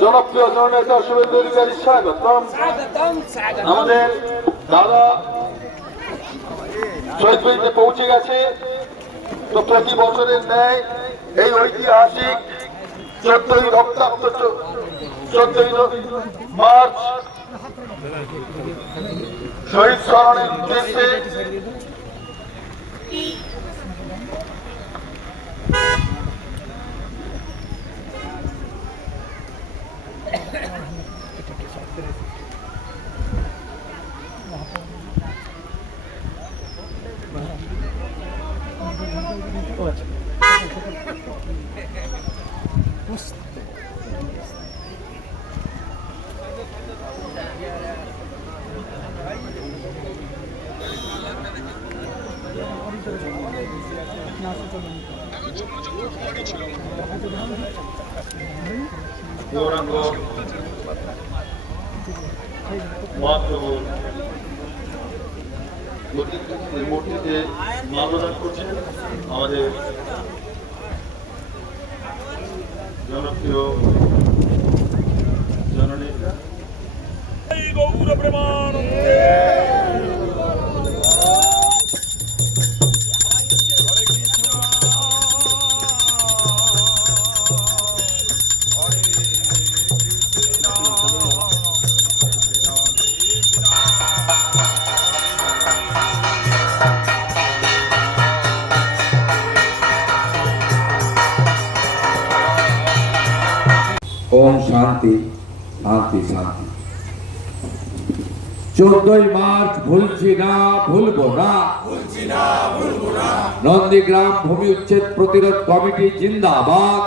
জনপ্রিয় জননেতা শুভেন্দু অধিকারী স্বাগতম। আমাদের দাদা শহীদপুরীতে পৌঁছে গেছে। তো প্রতি বছরের ন্যায় এই ঐতিহাসিক 14ই রক্তাক্ত 14ই মার্চ শহীদ স্মরণের উদ্দেশ্যে মূর্তিতে মাল্যদান করছেন আমাদের জনপ্রিয় জননেতা গৌর প্রেমানন্দে। ओम शांति शांति शांति। 14ই মার্চ ভুলছি না ভুলবো না নন্দীগ্রাম ভূমি উচ্ছেদ প্রতিরোধ কমিটি জিন্দাবাদ।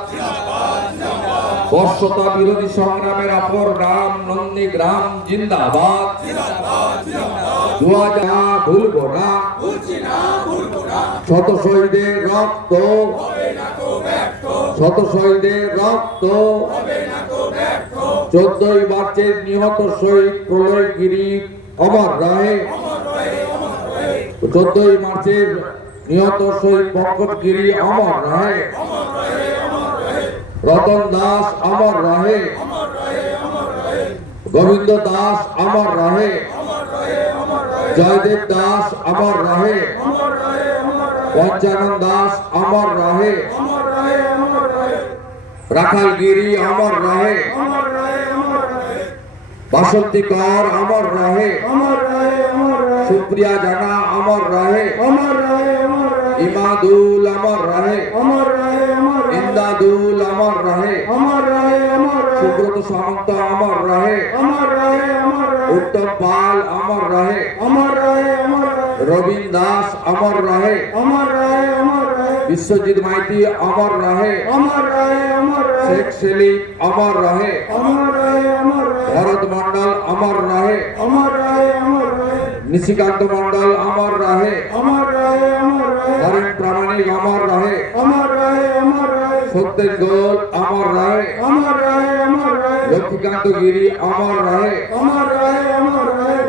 বর্ষতা বিরোধী সংগ্রামের অপর নাম নন্দীগ্রাম জিন্দাবাদ। 2000 ভুলবো না শত শহীদের রক্ত শত শহীদের রক্ত 14ই মার্চের নিহত শহীদ প্রলয়গিরি অমর রহে। 14ই মার্চের নিহত শহীদ পঙ্কজগিরি অমর রহে। রতন দাস অমর রহে। গোবিন্দ দাস অমর রহে। জয়দেব দাস অমর রহে। পঞ্চানন দাস অমর রহে। রাখালগিরি অমর রহে। বাসন্তী কর অমর রহে। সুপ্রিয়া জানা অমর রহে। ইমাদুল অমর রহে। ইন্দাদুল অমর রহে। সুব্রত সামন্ত অমর রহে। উত্তম পাল অমর রহে। রবীন দাস অমর রহে। বিশ্বজিৎ মাইতি অমর রহে। শেখ সেলিম অমর রহে। ভরত মন্ডল অমর রহে। নিশিকান্ত মন্ডল অমর রহে। হরেন প্রামাণিক অমর রহে। সত্যেন গোল অমর রহে। লক্ষ্মীকান্ত গিরি অমর রহে।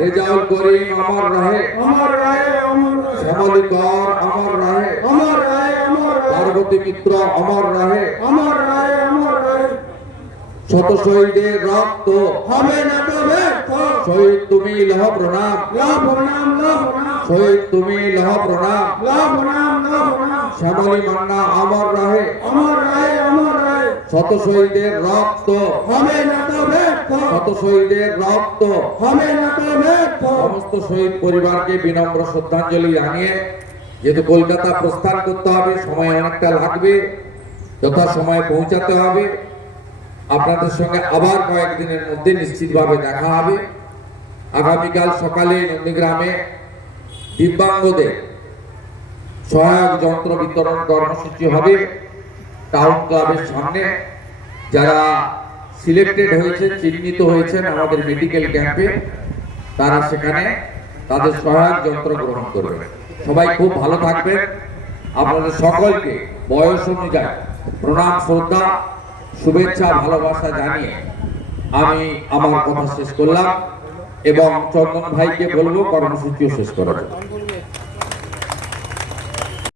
রেজাউল করিম অমর রহে। শ্যামলী কর অমর রহে। পার্বতী মিত্র অমর রহে। শত শহীদের রক্ত হবে না তো ব্যর্থ। শহীদ তুমি লহ প্রণাম। শহীদ তুমি লহ প্রণাম। শ্যামলী মান্না অমর রহে। শত শহীদের রক্ত হবে না তো ব্যর্থ। শত শহীদের রক্ত হবে না তো ব্যর্থ। সমস্ত শহীদ পরিবারকে বিনম্র শ্রদ্ধাঞ্জলি জানিয়ে, যেহেতু কলকাতা প্রস্থান করতে হবে, সময় অনেকটা লাগবে, যথা সময়ে পৌঁছাতে হবে। আপনাদের সঙ্গে আবার কয়েকদিনের মধ্যে নিশ্চিতভাবে দেখা হবে। আগামীকাল সকালে নন্দীগ্রামে দিব্যাঙ্গদের সহায়ক যন্ত্র বিতরণ কর্মসূচি হবে টাউন ক্লাবের সামনে। যারা সিলেক্টেড হয়েছেন, চিহ্নিত হয়েছেন আমাদের মেডিকেল ক্যাম্পে, তারা সেখানে তাদের সহায়ক যন্ত্র গ্রহণ করবে। সবাই খুব ভালো থাকবেন। আপনাদের সকলকে বয়স অনুযায়ী প্রণাম, শ্রদ্ধা, শুভেচ্ছা, ভালোবাসা জানিয়ে আমি আমার কথা শেষ করলাম এবং চন্দন ভাইকে বলবো কর্মসূচিও শেষ করার জন্য।